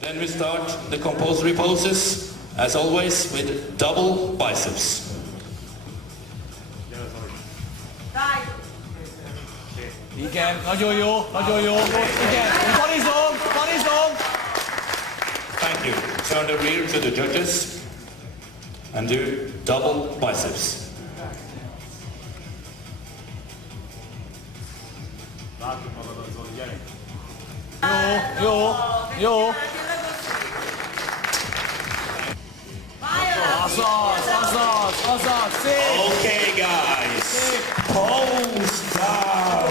Then we start the compulsory poses, as always, with double biceps. Igen, nagyon jó, nagyon jó. Igen, bodyzone, bodyzone. Thank you. Turn the rear to the judges and do double biceps. Jó, jó. Azaz, szép. Okay, guys. Pose down.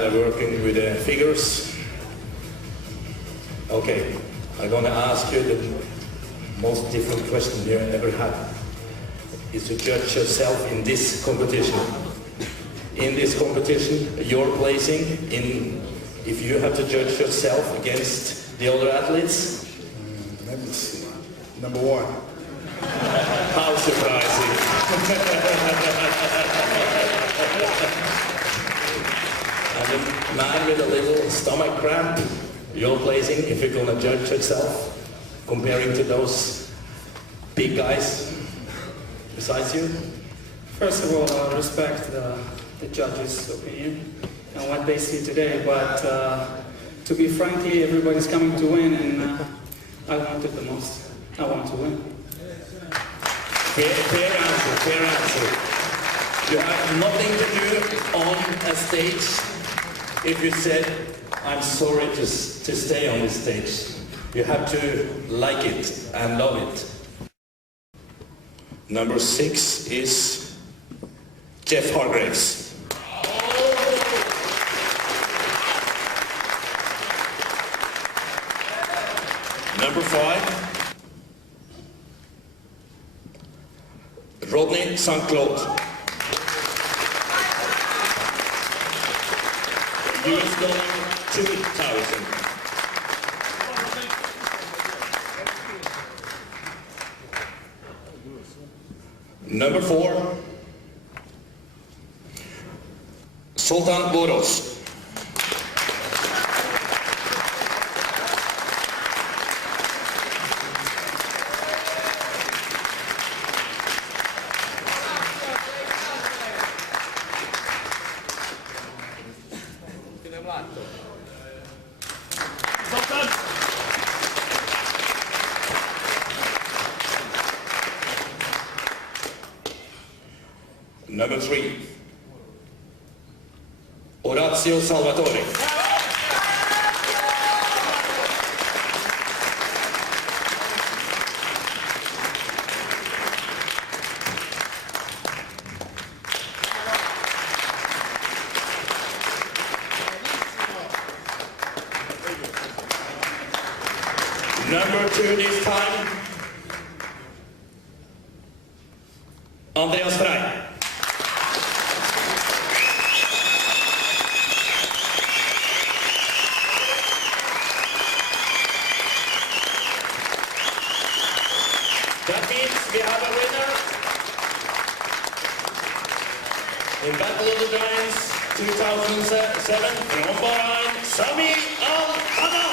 They're working with the figures. Okay, I'm gonna ask you the most different question you ever had. Is to judge yourself in this competition. In this competition, you're placing in, if you have to judge yourself against the other athletes. Let me see. Number one. How surprising. And the man with a little stomach cramp, you're placing, if you're gonna judge yourself, comparing to those big guys besides you? First of all, I respect the judges' opinion and what they see today, but to be frankly, everybody's coming to win, and I want it the most. I want to win. Fair answer, fair answer. You have nothing to do on a stage if you said, I'm sorry to stay on this stage. You have to like it and love it. Number 6 is Jeff Hargraves. Number 5, Rodney St. Claude. US dollar 2,000. Number 4, Sultan Boros. Number 3, Orazio Salvatore. Number 2 this time, Andreas Frey. That means we have a winner in Battle of the Giants 2007 from Bahrain, Sami al-Haddad.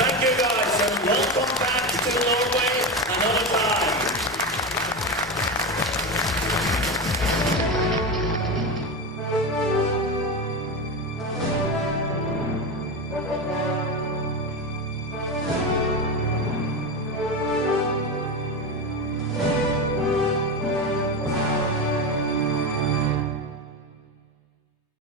Thank you guys and welcome back to Norway another time.